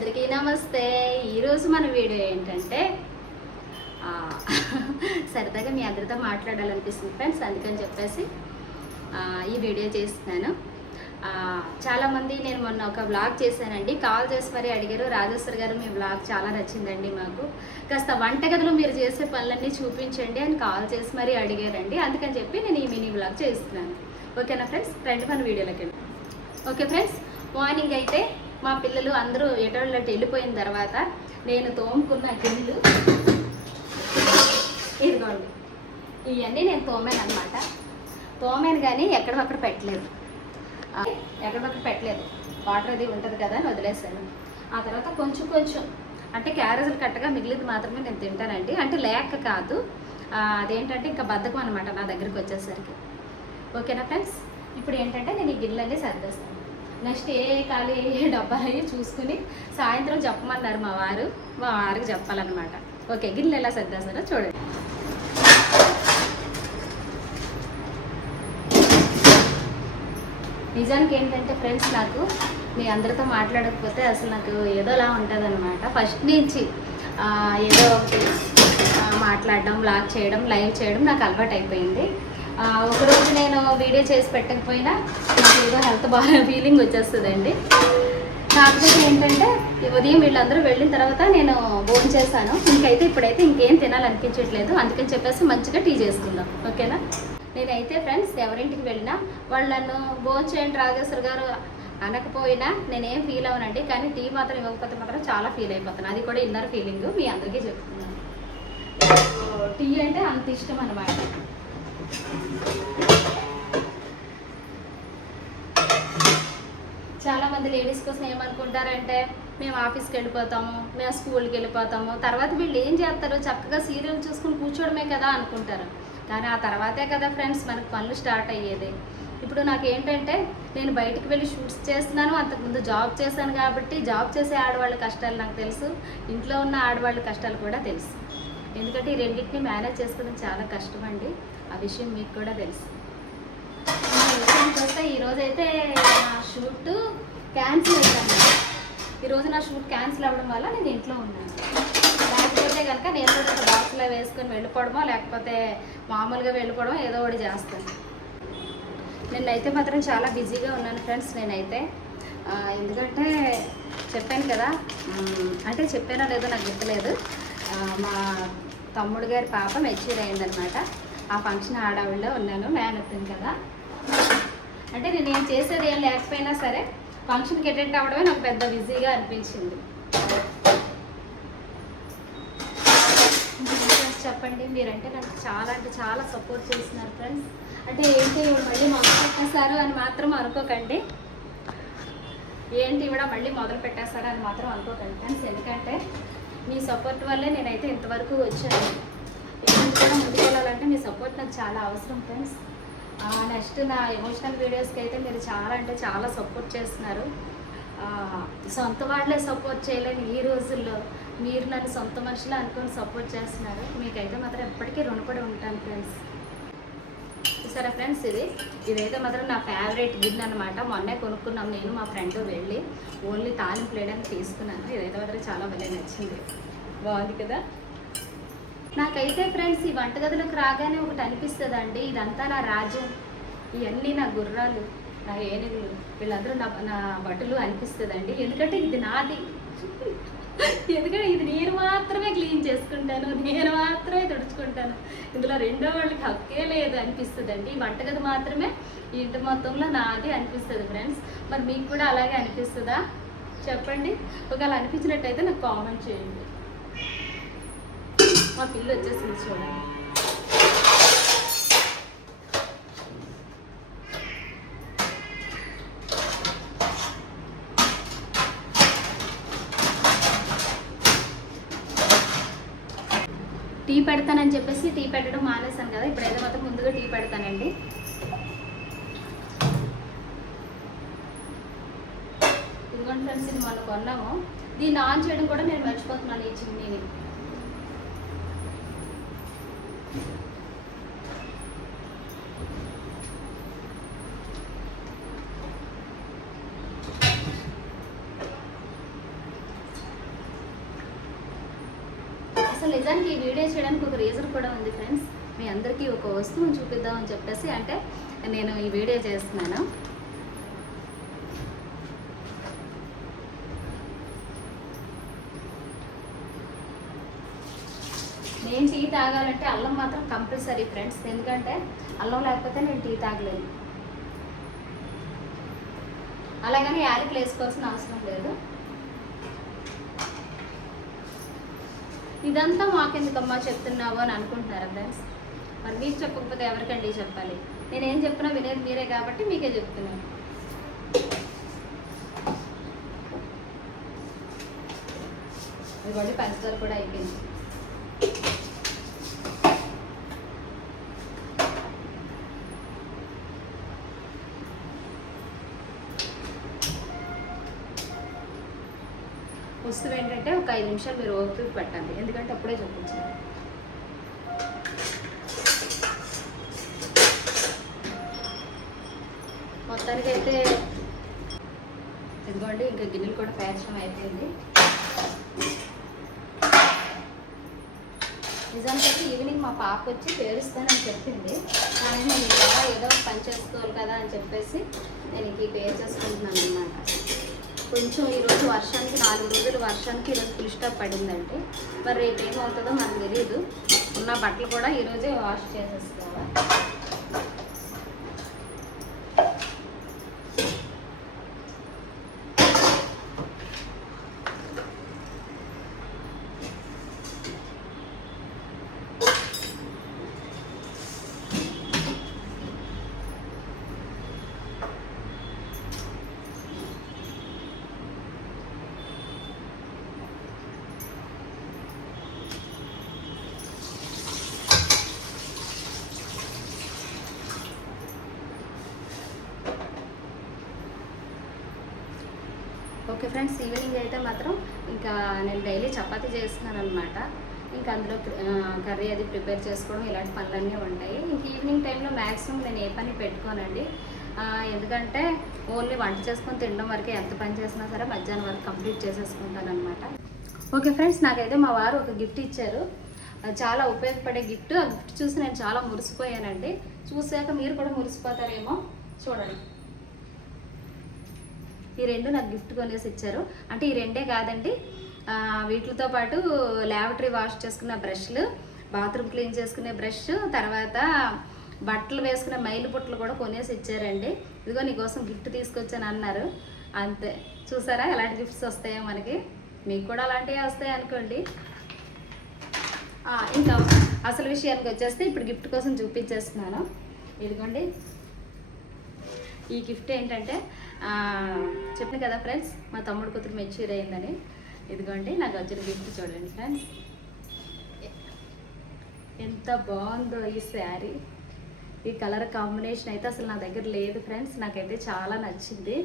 అందరికీ నమస్తే. ఈరోజు మన వీడియో ఏంటంటే సరదాగా మీ అందరితో మాట్లాడాలనిపిస్తుంది ఫ్రెండ్స్. అందుకని చెప్పేసి ఈ వీడియో చేస్తున్నాను. చాలామంది నేను మొన్న ఒక వ్లాగ్ చేశానండి. కాల్ చేసి మరీ అడిగారు. రాజేశ్వర్ గారు మీ బ్లాగ్ చాలా నచ్చిందండి మాకు. కాస్త వంటగదిలో మీరు చేసే పనులన్నీ చూపించండి అని కాల్ చేసి మరీ అడిగారండి. అందుకని చెప్పి నేను ఈ మినీ వ్లాగ్ చేస్తున్నాను. ఓకేనా ఫ్రెండ్స్? ఫ్రెండ్ మన వీడియోలోకి ఓకే ఫ్రెండ్స్? మార్నింగ్ అయితే మా పిల్లలు అందరూ ఎటోళ్ళట్టు వెళ్ళిపోయిన తర్వాత నేను తోముకున్న గిన్నెలు. ఇదిగోండి. ఇవన్నీ నేను తోమాను అనమాట తోమాను కానీ ఎక్కడొక్కడ పెట్టలేదు. ఎక్కడొక్కడ పెట్టలేదు. వాటర్ అది ఉంటుంది కదా అని వదిలేసాను ఆ తర్వాత కొంచెం కొంచెం అంటే క్యారేజీలు కట్టగా మిగిలింది మాత్రమే నేను తింటానండి. అంటే లేక కాదు. అదేంటంటే ఇంకా బద్ధకం అనమాట నా దగ్గరికి వచ్చేసరికి. ఓకేనా ఫ్రెండ్స్? ఇప్పుడు ఏంటంటే నేను ఈ గిన్నెలన్నీ సర్దేస్తాను. నెక్స్ట్ ఏ ఖాళీ డబ్బాలు అవి చూసుకుని సాయంత్రం చెప్పమన్నారు మా వారు. మా వారికి చెప్పాలన్నమాట. ఓకే గిన్నెలు ఎలా సర్దేస్తారో చూడండి. నిజానికి ఏంటంటే ఫ్రెండ్స్ నాకు మీ అందరితో మాట్లాడకపోతే అసలు నాకు ఏదోలా ఉంటుంది అనమాట ఫస్ట్ నుంచి ఏదో ఒకటి మాట్లాడడం బ్లాగ్ చేయడం లైవ్ చేయడం నాకు అలవాటు అయిపోయింది ఒకరోజు నేను వీడియో చేసి పెట్టకపోయినా నాకు ఏదో హెల్త్ బాగా ఫీలింగ్ వచ్చేస్తుందండి. కాకపోతే ఏంటంటే ఉదయం వీళ్ళందరూ వెళ్ళిన తర్వాత నేను భోజనం చేశాను. ఇంకైతే ఇప్పుడైతే ఇంకేం తినాలనిపించట్లేదు. అందుకని చెప్పేసి మంచిగా టీ చేసుకుందాం. ఓకేనా? నేనైతే ఫ్రెండ్స్ ఎవరింటికి వెళ్ళినా వాళ్ళు నన్ను భోజనం చేయండి రాజేశ్వర్ గారు అనకపోయినా నేనేం ఫీల్ అవనండి కానీ టీ మాత్రం ఇవ్వకపోతే మాత్రం చాలా ఫీల్ అయిపోతాను. అది కూడా ఇన్నర్ ఫీలింగ్ మీ అందరికీ చెప్తున్నాను. టీ అంటే అంత ఇష్టం అనమాట చాలా మంది లేడీస్ కోసం ఏమనుకుంటారంటే మేము ఆఫీస్కి వెళ్ళిపోతాము మేము స్కూల్కి వెళ్ళిపోతాము తర్వాత వీళ్ళు ఏం చేస్తారు? చక్కగా సీరియల్ చూసుకుని కూర్చోవడమే కదా అనుకుంటారు. కానీ ఆ తర్వాతే కదా ఫ్రెండ్స్ మనకు పనులు స్టార్ట్ అయ్యేది. ఇప్పుడు నాకు ఏంటంటే నేను బయటకు వెళ్ళి షూట్స్ చేస్తున్నాను అంతకుముందు జాబ్ చేశాను కాబట్టి జాబ్ చేసే ఆడవాళ్ళ కష్టాలు నాకు తెలుసు ఇంట్లో ఉన్న ఆడవాళ్ళ కష్టాలు కూడా తెలుసు. ఎందుకంటే ఈ రెండింటిని మేనేజ్ చేసుకోవడం చాలా కష్టం అండి ఆ విషయం మీకు కూడా తెలుసు. వస్తే ఈరోజు అయితే నా షూట్ క్యాన్సిల్ అయ్యాను ఈరోజు నా షూట్ క్యాన్సిల్ అవ్వడం వల్ల నేను ఇంట్లో ఉన్నాను. లేకపోతే కనుక నేను కూడా ఒక బాక్స్లో వేసుకొని వెళ్ళిపోవడమో లేకపోతే మామూలుగా వెళ్ళిపోవడం ఏదో ఒకటి చేస్తాను. నిన్నైతే మాత్రం చాలా బిజీగా ఉన్నాను ఫ్రెండ్స్ నేనైతే. ఎందుకంటే చెప్పాను కదా అంటే చెప్పానో లేదో నాకు గుర్తులేదు. మా తమ్ముడు గారి పాప మెచ్యూర్ అయిందనమాట ఆ ఫంక్షన్ ఆడవిలో ఉన్నాను మేనత్తాను కదా. అంటే నేను ఏం చేసేది ఏం లేకపోయినా సరే ఫంక్షన్కి అటెండ్ అవ్వడమే నాకు పెద్ద బిజీగా అనిపించింది. చెప్పండి మీరంటే నాకు చాలా అంటే చాలా సపోర్ట్ చేస్తున్నారు ఫ్రెండ్స్ అంటే ఏంటి ఇవి మళ్ళీ మొదలు పెట్టేశారు అని మాత్రం అనుకోకండి. ఏంటి ఇవిడ మళ్ళీ మొదలు పెట్టేస్తారు అని మాత్రం అనుకోకండి ఫ్రెండ్స్ ఎందుకంటే మీ సపోర్ట్ వల్లే నేనైతే ఇంతవరకు వచ్చాను. కూడా ముందుకెళ్ళాలంటే మీ సపోర్ట్ నాకు చాలా అవసరం ఫ్రెండ్స్ నెక్స్ట్ నా ఎమోషనల్ వీడియోస్కి అయితే మీరు చాలా అంటే చాలా సపోర్ట్ చేస్తున్నారు. సొంత వాళ్ళే సపోర్ట్ చేయలేని ఈ రోజుల్లో మీరు నన్ను సొంత మనుషులు అనుకుని సపోర్ట్ చేస్తున్నారు. మీకైతే మాత్రం ఎప్పటికీ రుణపడి ఉంటాను ఫ్రెండ్స్ చూసారా ఫ్రెండ్స్ ఇది? ఇదైతే మాత్రం నా ఫేవరెట్ గిన్నె అనమాట మొన్నే కొనుక్కున్నాం నేను మా ఫ్రెండ్ వెళ్ళి ఓన్లీ తాలింపు లేడానికి తీసుకున్నాను. ఇదైతే మాత్రం చాలా భలే నచ్చింది. బాగుంది కదా? నాకైతే ఫ్రెండ్స్ ఈ వంటగదిలోకి రాగానే ఒకటి అనిపిస్తుంది అండి ఇదంతా నా రాజ్యం. ఇవన్నీ నా గుర్రాలు నా ఏనుగులు. వీళ్ళందరూ నా నా బట్టలు అనిపిస్తుంది అండి ఎందుకంటే ఇది నాది. ఎందుకంటే ఇది నేను మాత్రమే క్లీన్ చేసుకుంటాను నేను మాత్రమే తుడుచుకుంటాను. ఇందులో రెండో వాళ్ళకి హక్కే లేదు అనిపిస్తుంది అండి ఈ వంటగది మాత్రమే ఇంటి మొత్తంలో నాది అనిపిస్తుంది ఫ్రెండ్స్ మరి మీకు కూడా అలాగే అనిపిస్తుందా? చెప్పండి. ఒకవేళ అనిపించినట్టయితే నాకు కామెంట్ చేయండి. మా పిల్లలు వచ్చేసింది చూడండి. టీ పెడతానని చెప్పేసి టీ పెట్టడం మానేశాను కదా ఇప్పుడైతే మాత్రం ముందుగా టీ పెడతానండి. ఇదిగోండి ఫ్రెండ్స్ ఇది మనం కొన్నాము. దీన్ని ఆన్ చేయడం కూడా నేను మర్చిపోతున్నాను ఈ చిమ్నీని అసలు నిజానికి ఈ వీడియో చేయడానికి ఒక రీజన్ కూడా ఉంది ఫ్రెండ్స్ మీ అందరికీ ఒక వస్తువుని చూపిద్దామని చెప్పేసి అంటే నేను ఈ వీడియో చేస్తున్నాను. నేను టీ తాగాలంటే అల్లం మాత్రం కంపల్సరీ ఫ్రెండ్స్ ఎందుకంటే అల్లం లేకపోతే నేను టీ తాగలేను. అలాగని యాలకులు వేసుకోవాల్సిన అవసరం లేదు. ఇదంతా మాకెందుకమ్మా చెప్తున్నావు అని అనుకుంటున్నారా ఫ్రెండ్స్ మరి మీరు చెప్పకపోతే ఎవరికండి చెప్పాలి? నేనేం చెప్పినా వినేది మీరే కాబట్టి మీకే చెప్తున్నాను. ఇదిగోండి పంచదార కూడా అయిపోయింది. వస్తువు ఏంటంటే ఒక ఐదు నిమిషాలు మీరు ఓపి పెట్టండి. ఎందుకంటే అప్పుడే చూపించాను మొత్తానికి అయితే ఇదిగోండి ఇంకా గిన్నెలు కూడా పేర్చడం అయిపోయింది. నిజానికి ఈవినింగ్ మా పాప వచ్చి పేరుస్తానని చెప్పింది. కానీ నేను ఏదో పని చేసుకోవాలి కదా అని చెప్పేసి నేను ఇంక ఈ పేరు చేసుకుంటున్నాను అన్నమాట కొంచెం ఈరోజు వర్షానికి నాలుగు రోజులు వర్షానికి ఈరోజు ఫుల్ స్టాప్ పడిందండి మరి రేపు ఏమవుతుందో మనకు తెలియదు ఉన్న బట్టలు కూడా ఈరోజే వాష్ చేసేసుకోవాలి. ఓకే ఫ్రెండ్స్ ఈవినింగ్ అయితే మాత్రం ఇంకా నేను డైలీ చపాతి చేస్తున్నాను అనమాట ఇంకా అందులో కర్రీ అది ప్రిపేర్ చేసుకోవడం ఇలాంటి పనులన్నీ ఉంటాయి. ఇంక ఈవినింగ్ టైంలో మ్యాక్సిమం నేను ఏ పని పెట్టుకోనండి. ఎందుకంటే ఓన్లీ వంట చేసుకొని తినడం వరకే ఎంత పని చేసినా సరే మధ్యాహ్నం వరకు కంప్లీట్ చేసేసుకుంటాను అనమాట ఓకే ఫ్రెండ్స్ నాకైతే మా వారు ఒక గిఫ్ట్ ఇచ్చారు. చాలా ఉపయోగపడే గిఫ్ట్. ఆ గిఫ్ట్ చూసి నేను చాలా మురిసిపోయానండి. చూసాక మీరు కూడా మురిసిపోతారేమో. చూడండి. ఈ రెండు నాకు గిఫ్ట్ కొనేసి ఇచ్చారు. అంటే ఈ రెండే కాదండి. వీటితో పాటు ల్యాబరేటరీ వాష్ చేసుకున్న బ్రష్లు బాత్రూమ్ క్లీన్ చేసుకునే బ్రష్ తర్వాత బట్టలు వేసుకునే మైలు బుట్టలు కూడా కొనేసి ఇచ్చారండి. ఇదిగో నీకోసం గిఫ్ట్ తీసుకొచ్చాను అన్నారు. అంతే. చూసారా ఎలాంటి గిఫ్ట్స్ వస్తాయో మనకి? మీకు కూడా అలాంటివి వస్తాయి అనుకోండి. ఇంకా అసలు విషయానికి వచ్చేస్తే ఇప్పుడు గిఫ్ట్ కోసం చూపించేస్తున్నాను. ఇదిగోండి. ఈ గిఫ్ట్ ఏంటంటే చెప్పాను కదా ఫ్రెండ్స్ మా తమ్ముడు కూతురు మెచ్యూర్ అయిందని. ఇదిగోండి నాకు వచ్చిన గిఫ్ట్ చూడండి ఫ్రెండ్స్. ఎంత బాగుందో ఈ శారీ. ఈ కలర్ కాంబినేషన్ అయితే అసలు నా దగ్గర లేదు ఫ్రెండ్స్ నాకైతే చాలా నచ్చింది.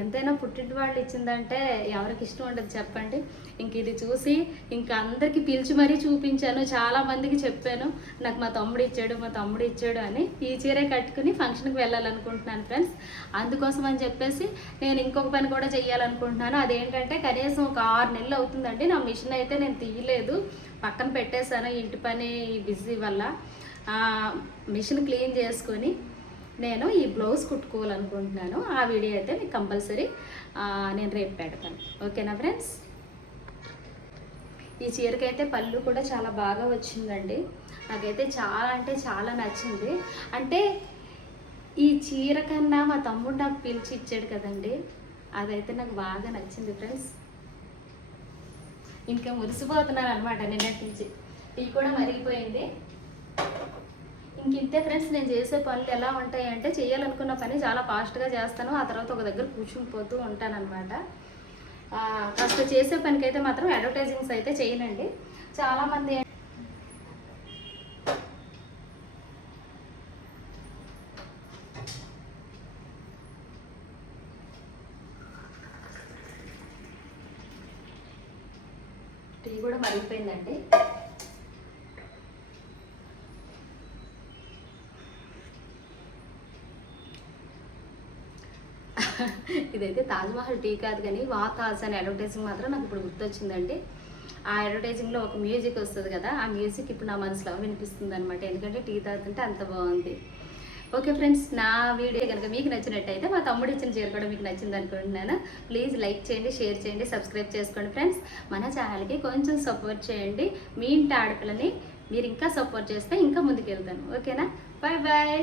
ఎంతైనా పుట్టిన వాళ్ళు ఇచ్చిందంటే ఎవరికి ఇష్టం ఉండదు చెప్పండి. ఇంక ఇది చూసి ఇంక అందరికీ పిలిచి మరీ చూపించాను చాలా మందికి చెప్పాను. నాకు మా తమ్ముడు ఇచ్చాడు మా తమ్ముడు ఇచ్చాడు అని ఈ చీరే కట్టుకుని ఫంక్షన్కి వెళ్ళాలనుకుంటున్నాను ఫ్రెండ్స్ అందుకోసం అని చెప్పేసి నేను ఇంకొక పని కూడా చేయాలనుకుంటున్నాను అదేంటంటే కనీసం ఒక ఆరు నెలలు అవుతుందండి. నా మిషన్ అయితే నేను తీయలేదు. పక్కన పెట్టేశాను ఇంటి పని బిజీ వల్ల. మిషన్ క్లీన్ చేసుకొని నేను ఈ బ్లౌజ్ కుట్టుకోవాలనుకుంటున్నాను. ఆ వీడియో అయితే మీకు కంపల్సరీ నేను రేపు పెడతాను. ఓకేనా ఫ్రెండ్స్? ఈ చీరకైతే పళ్ళు కూడా చాలా బాగా వచ్చిందండి. నాకైతే చాలా అంటే చాలా నచ్చింది. అంటే ఈ చీర కన్నా మా తమ్ముడు నాకు పిలిచి ఇచ్చాడు కదండి. అదైతే నాకు బాగా నచ్చింది ఫ్రెండ్స్. ఇంకా మురిసిపోతున్నాను అనమాట నిన్నటి నుంచి. టీ కూడా మరిగిపోయింది. ఇంక ఇంతే ఫ్రెండ్స్ నేను చేసే పనులు ఎలా ఉంటాయి అంటే చేయాలనుకున్న పని చాలా ఫాస్ట్గా చేస్తాను. ఆ తర్వాత ఒక దగ్గర కూర్చుని పోతూ ఉంటాను కాస్త చేసే పనికైతే మాత్రం అడ్వర్టైజింగ్స్ అయితే చేయనండి. చాలామంది టీ కూడా మరిగిపోయిందండి ఇదైతే తాజ్మహల్ టీ కాదు కానీ వాతాజ్ అనే అడ్వర్టైజింగ్ మాత్రం నాకు ఇప్పుడు గుర్తొచ్చిందండి. ఆ అడ్వర్టైజింగ్లో ఒక మ్యూజిక్ వస్తుంది కదా ఆ మ్యూజిక్ ఇప్పుడు నా మనసులో వినిపిస్తుంది అనమాట ఎందుకంటే టీ తాగుతుంటే అంత బాగుంది. ఓకే ఫ్రెండ్స్ నా వీడియో కనుక మీకు నచ్చినట్టయితే మా తమ్ముడు ఇచ్చిన చీర కూడా మీకు నచ్చింది అనుకుంటున్నాను. ప్లీజ్ లైక్ చేయండి షేర్ చేయండి సబ్స్క్రైబ్ చేసుకోండి ఫ్రెండ్స్. మన ఛానల్కి కొంచెం సపోర్ట్ చేయండి. మీ ఇంటి ఆడపిల్లని మీరు ఇంకా సపోర్ట్ చేస్తే ఇంకా ముందుకు వెళ్తాను ఓకేనా? Bye bye.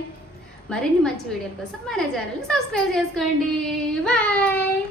మరిన్ని మంచి వీడియోల కోసం మన ఛానల్ని సబ్స్క్రైబ్ చేసుకోండి. బాయ్